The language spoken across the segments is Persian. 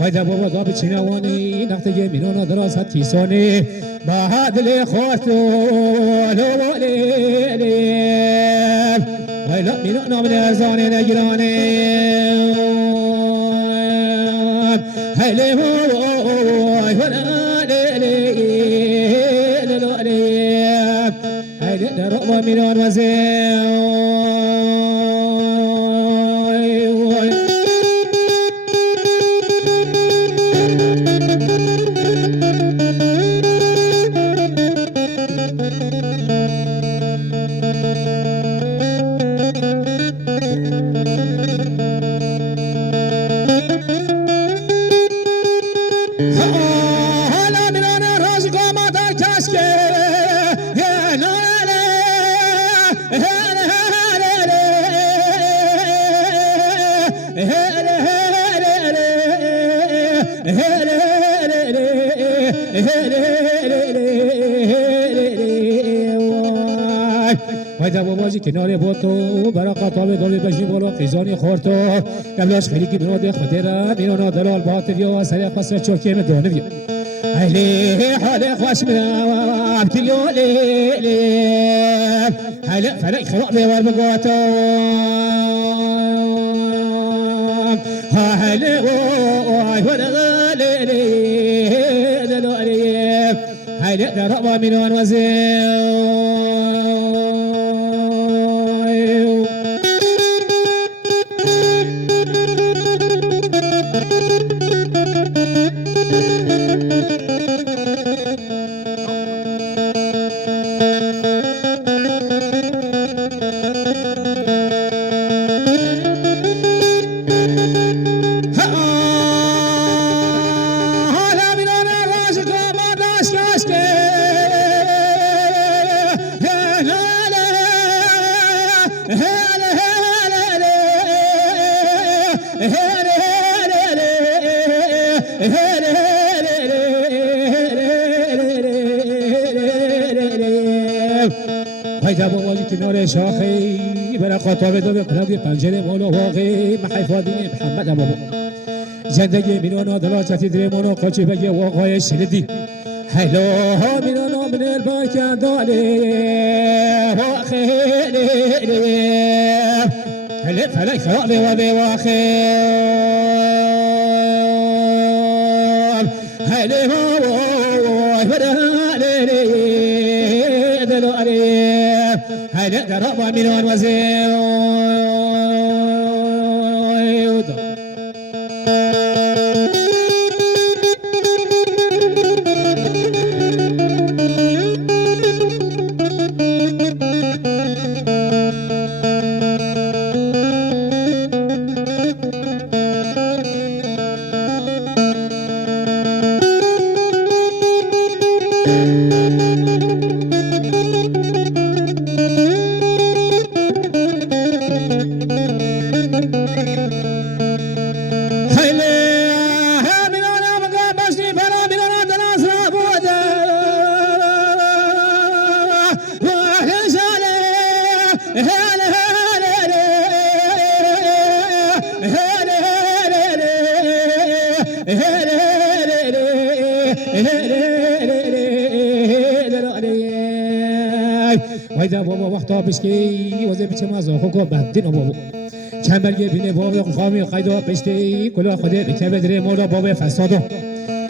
وجب وضع بتشنواني نقطة يمينون دراسة تيسوني بعد اللي خوتو لو ليلي ولا مينون من أزاني نجراني هلي هو ولا ليلي هلي درب مينون وزير وجب واجی کنار بوتو برقا طابه دولی بشی بولو قیزانی خورتو قبلش خیلی که بناده خودی را میرونا دلال باطل یا سری قصر چوکی مدونه بیو هلی حال خوش من عبتی یا لیلی هلی فلک خلاق بیوار بگواتو هلی وای ولا لیلی دلالی هلی درابا منوان وزیر وجب واجی کنار شاخی برقا طابه دو بقلب پنجره مولا واقعی محیفا دینی محمد امامو زندگی میرانا دلاجتی دریمانا قاچی بگه واقعی شنیدی هلا ها میرانا من البرکن دالی واقعی هلی فلک خلاقی و بواقعی هلی هاوی ودهالی دلولی هلی درابا میران وزیر وإذا بابا وقتا بشكي وزي بچما زاخوكا بدين بابا كمبرگه بینه بابا خامی قیدا پشتی کلا خوده بکبدره مولا بابا فسادا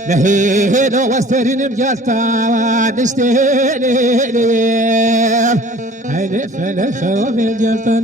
لهی نوسترینم گلتا نشتیم هیلی فلک خوابی گلتا